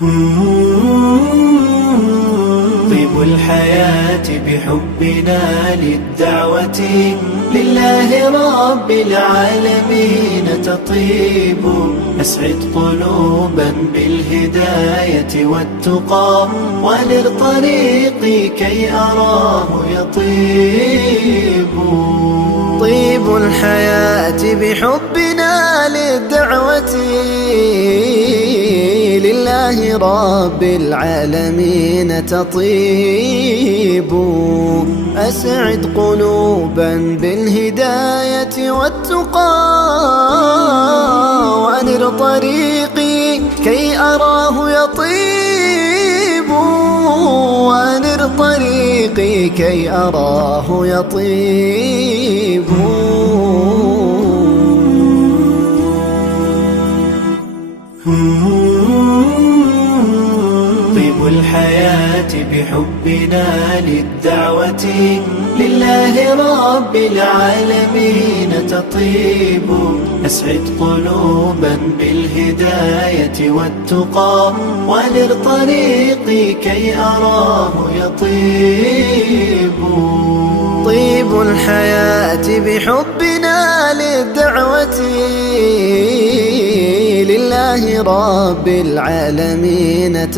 طيب الحياة بحبنا للدعوة لله رب العالمين تطيب. أسعد قلوبا بالهداية والتقى وللطريق كي أراه يطيب. طيب الحياة بحبنا للدعوة لله رب العالمين تطيب. أسعد قلوبا بالهداية والتقى وأنر طريقي كي أراه يطيب. وأنر طريقي كي أراه يطيب. طيب الحياة بحبنا للدعوة لله رب العالمين تطيب. أسعد قلوبا بالهداية والتقى وللطريق كي أراه يطيب. طيب الحياة بحبنا للدعوة لله رب العالمين